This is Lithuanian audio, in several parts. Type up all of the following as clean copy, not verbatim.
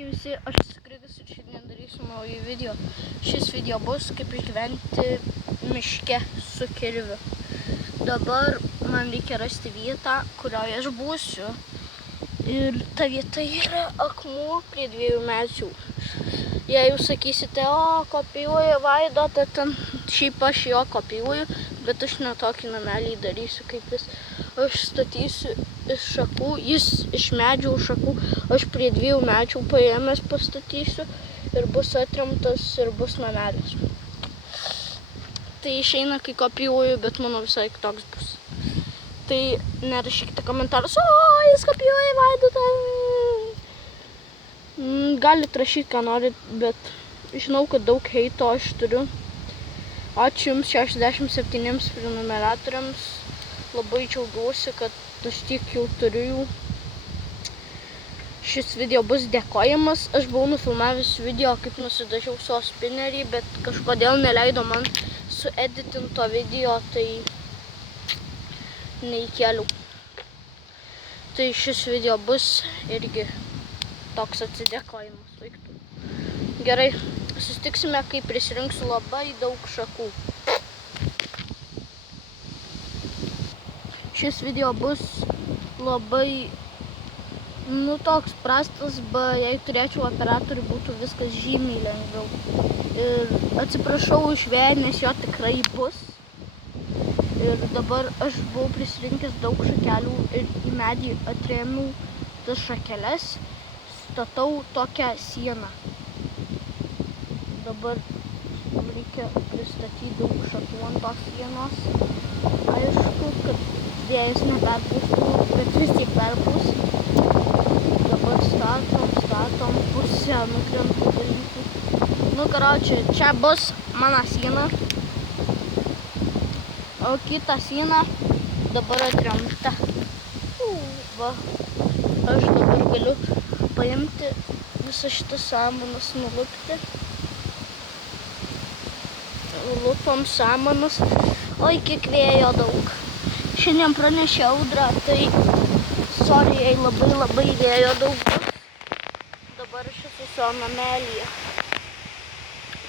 Sveiki visi, aš Sigridis ir šiandien darysiu naują video. Šis video bus kaip išgyventi miške su kirviu. Dabar man reikia rasti vietą, kurioje aš būsiu. Ir ta vieta yra akmuo prie 2 medžių. Jei jūs sakysite, o kopijuoja Vaido, tai ten šiaip aš jo kopijuoju, bet aš ne tokį namelį darysiu kaip jis. Aš statysiu iš šakų, jis iš medžių šakų, aš prie 2 medžių paėmęs pastatysiu ir bus atremtas ir bus namelis. Tai išeina, kai kopijuoju, bet mano visai toks bus. Tai nerašykite komentarus, o jis kopijuoja Vaidą. Galit rašyti, ką norit, bet žinau, kad daug heito aš turiu. Ačiū Jums 67 prenumeratoriams. Labai džiaugiuosi, kad aš tiek jau turiu jų. Šis video bus dėkojimas. Aš buvau nufilmavęs video, kaip nusidažiau savo spinnerį, bet kažkodėl neleido man sueditinti to video, tai neįkėliau. Tai šis video bus irgi toks atsidėkojimas vaiktų. Gerai, susitiksime, kai prisirinksiu labai daug šakų. Šis video bus labai, toks prastas, bet jei turėčiau operatorių, būtų viskas žymiai lengviau. Ir atsiprašau už vėją, nes jo tikrai bus. Ir dabar aš buvau prisirinkęs daug šakelių ir į medį atrėmiau tas šakeles, statau tokią sieną. Dabar reikia pristatyti daug šakų ant tos sienos. Aišku, kad vėjas neperpūstų, bet vis tiek perpūs. Dabar statom, pusę nukrentų dalykų. Karočiui, čia bus mano siena, o kita siena dabar atremta. Va, aš dabar galiu paimti visą šitą samanas, nulupti. Lupam samanas, oi, kiek vėjo daug. Šiandien pranešė audrą, tai sorry, jei labai vėjo daug bus. Dabar aš esu savo namelyje.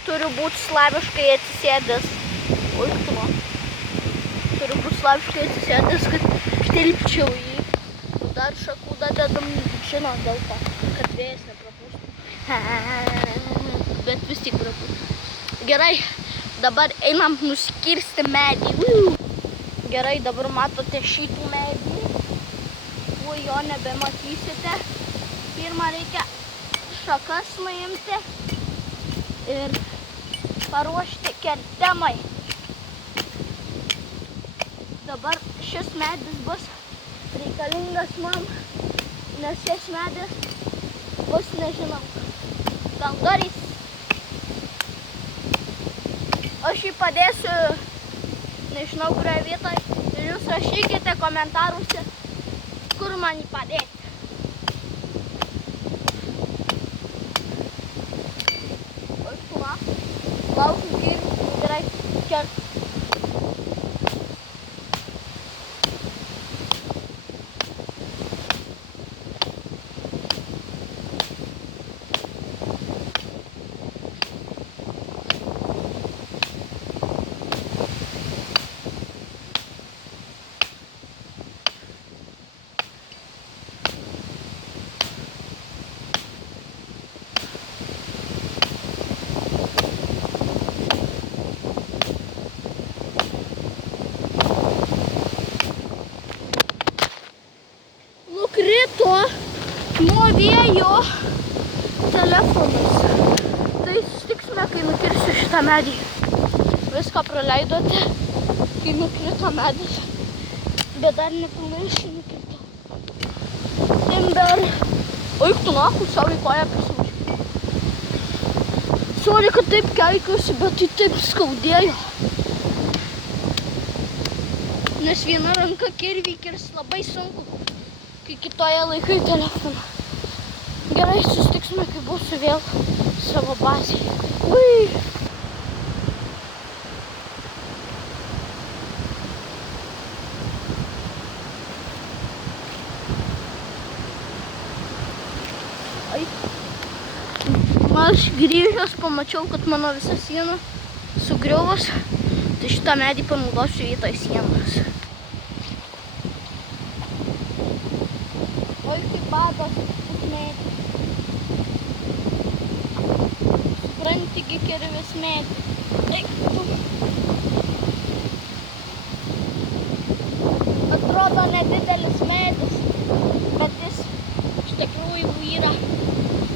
Turiu būti slaviškai atsisėdęs. Turiu būti slaviškai atsisėdęs, kad tilpčiau jį. Dar šakų dadedam, žinot dėl to, kad vėjas neprapūstų. Bet vis tik prapūstų. Gerai, dabar einam nuskirsti medį. Gerai, dabar matote šitų medį. Jo nebematysite. Pirmą reikia šakas nuimti ir paruošti kertemai. Dabar šis medis bus reikalingas man, nes šis medis bus, nežinau, gal darys. Aš jį padėsiu, nežinau, kurioje vietoje, ir jūs rašykite komentaruose, kur man jį padėti. Laukiu ir gerai kert. Krito nuo vėjo telefonas. Tai susitiksime, kai nukirsiu šitą medį. Viską praleidote, kai nukrito medis. Bet dar nepilnai šį nukrito. Timber. Oiktų nahu, savo į koją prisilaužiu. Sorry, kad taip keikiuosi, bet tai taip skaudėjo. Nes viena ranka kirvį kirsti labai sunku, kai kitoje laikai telefoną. Gerai, susitiksime, kai būsiu vėl savo bazėje. Ai. Aš grįžęs pamačiau, kad mano visa siena sugriuvus, tai šitą medį panaudosiu vietoj sienos. Oi, kaip badas už medį. Supranti, gi kirvis medį. Eik tu. Atrodo nedidelis medis, bet jis iš tikrųjų yra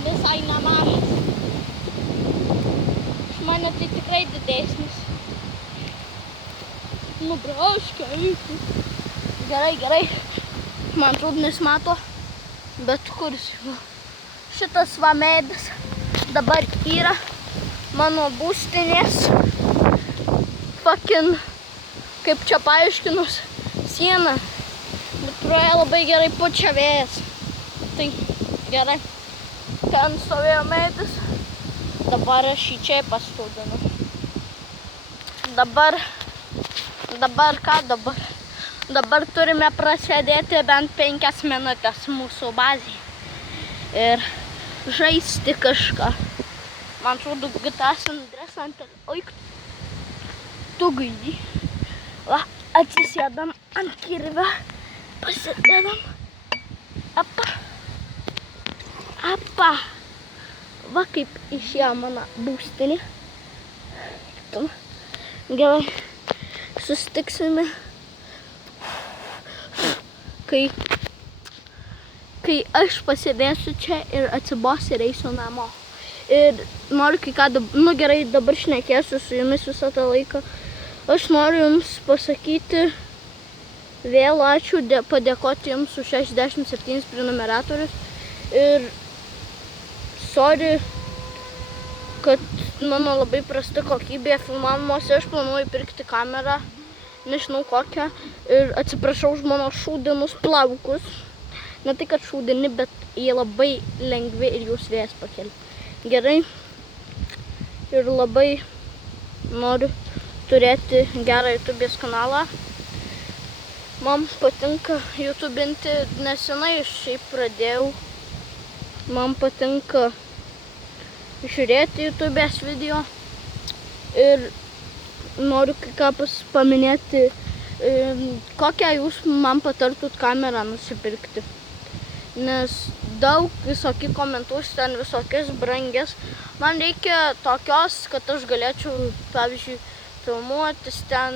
visai nemažas. Iš mane tai tikrai didesnis. Nubraškia, eik. Gerai. Man atrodo nesimato, bet kur jis yra. Šitas va medis dabar yra mano būstinės. Kaip čia paaiškinus, siena. Bet pro ją labai gerai pučia vėjas. Tai gerai. Ten stovėjo medis. Dabar aš jį čia pastūdinu. Dabar ką dabar? Dabar turime prasėdėti bent 5 minutės mūsų bazėje. Ir žaisti kažką. Man atrodo, GTA San Andreas ant... Oi, tu gaidi. Va, atsisėdam ant kirvio. Pasidedam. Apa. Va, kaip išėjo mano būstinė. Gerai. Susitiksime. Kai aš pasėdėsiu čia ir atsibos ir eisiu namo. Ir noriu kai ką, gerai, dabar šnekėsiu su jumis visą tą laiką. Aš noriu jums pasakyti vėl ačiū, padėkoti jums už 67 prenumeratorius. Ir sorry, kad mano labai prasta kokybė filmavimuose. Aš planuoju pirkti kamerą, nežinau kokią. Ir atsiprašau už mano šūdinus plaukus. Ne tai, kad šūdini, bet jie labai lengvi ir jūs vėjas pakeli. Gerai. Ir labai noriu turėti gerą YouTube'ės kanalą. Man patinka YouTube'inti, nesenai šiaip pradėjau. Man patinka žiūrėti YouTube'ės video. Ir noriu kai ką paminėti, kokią jūs man patartut kamerą nusipirkti. Nes daug visokių komentus, ten visokias brangias. Man reikia tokios, kad aš galėčiau, pavyzdžiui, filmuotis ten,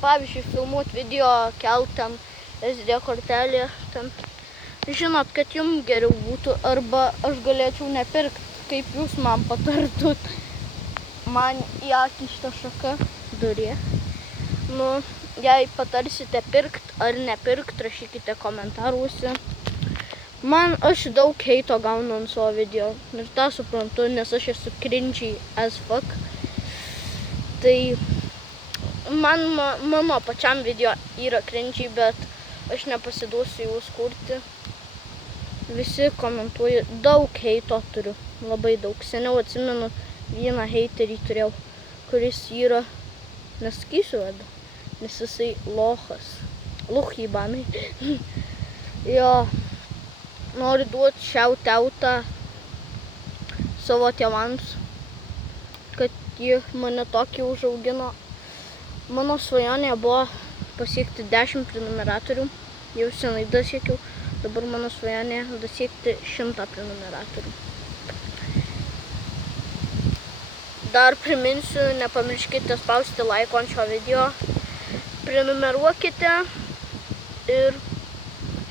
pavyzdžiui, filmuoti video, kelt ten SD kortelė. Ten. Žinot, kad jums geriau būtų, arba aš galėčiau nepirkti, kaip jūs man patartut. Man į akį šitą šaką durė. Jei patarsite pirkt ar nepirkt, rašykite komentaruose. Aš daug heito gaunu ant savo video. Ir tą suprantu, nes aš esu cringy as fuck. Tai mano pačiam video yra cringy, bet aš nepasiduosiu jūs kurti. Visi komentuoja, daug heito turiu, labai daug. Seniau atsimenu, vieną heiterį turėjau, kuris yra, nesakysiu vada, nes jisai lohas. Luhjibanai. Jo. Noriu duoti shout-outą savo tėvams, kad jie mane tokį užaugino. Mano svajonė buvo pasiekti 10 prenumeratorių. Jau senai dasiekiau. Dabar mano svajonė dasiekti 100 prenumeratorių. Dar priminsiu, nepamirškite spausti like ant šio video. Prenumeruokite ir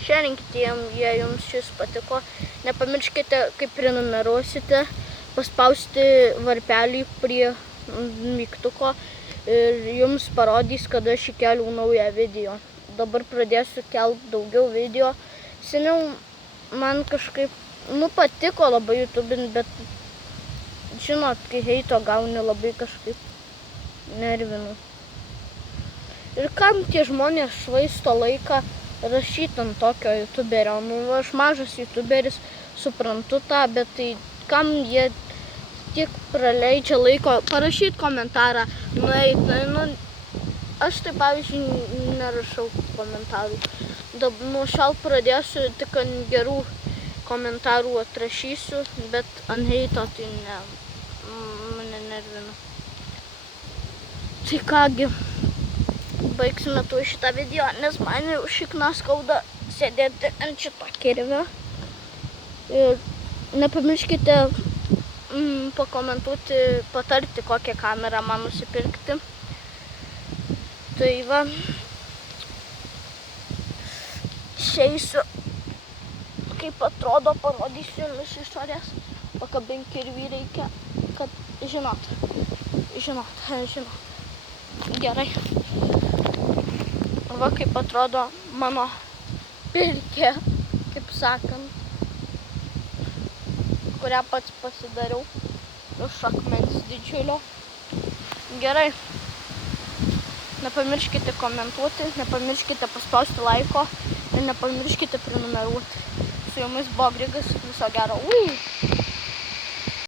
šerinkite jei jums šis patiko. Nepamirškite, kaip prenumeruosite, paspausti varpelį prie mygtuko ir jums parodys, kada aš įkeliu naują video. Dabar pradėsiu kelti daugiau video. Seniau man kažkaip, patiko labai YouTube'in, bet žinot, kai heito gauni labai kažkaip nervinu. Ir kam tie žmonės švaisto laiką rašyti ant tokio YouTuberio? Aš mažas YouTuberis, suprantu tą, bet tai kam jie tiek praleidžia laiko? Parašyti komentarą, aš tai pavyzdžiui nerašau komentarų. Nuo šiol pradėsiu tik ant gerų komentarų atrašysiu, bet ant heito tai ne, mane nervina. Tai kągi, baigsime tuo šitą video, nes man jau šikna skauda sėdėti ant šito kirvio. Ir nepamirškite pakomentuoti, patarti, kokią kamerą man nusipirkti. Tai va, išeisiu, kaip atrodo, parodysiu jums išorės. Pakabink kirvį reikia, kad žinot. Gerai. Va, kaip atrodo mano pirkė, kaip sakant, kurią pats pasidariau iš akmens didžiulio. Gerai. Nepamirškite komentuoti, nepamirškite paspausti laiko ir nepamirškite prenumeruoti. Su jumis buvo Grigas, viso gero.